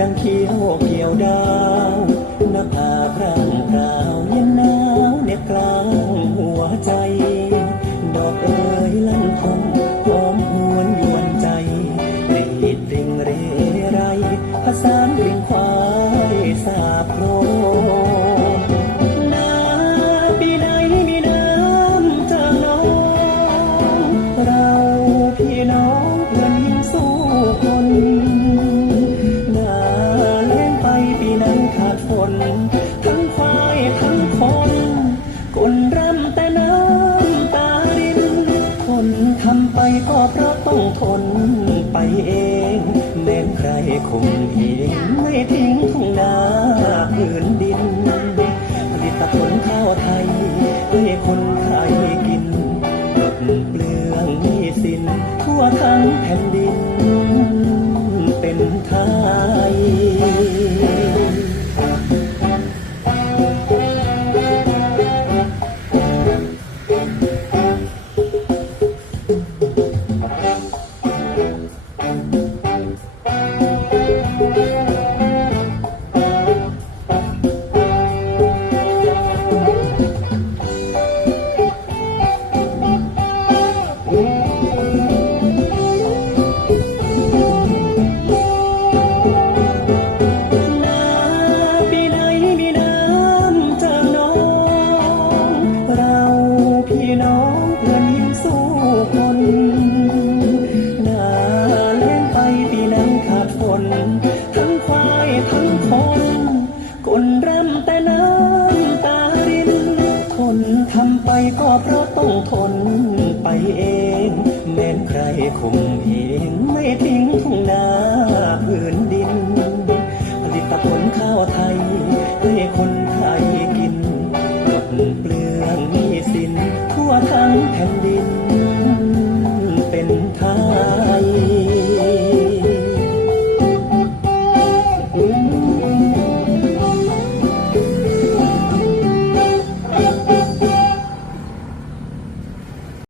ดังเขียวเขียวดาว นับอาพร่างพรา ต้องทนไปเองแม้ใครคงเอง ไม่ทิ้งทุ่งนาพื้นดินผลิตผลข้าวไทยด้วยคนไทยกินหมดเปลืองหนี้สิน ทั่วทั้งแผ่นดินเป็นทาส ข่มเหงไม่ทิ้งทุ่งนาพื้นดินผลิตผลข้าวไทย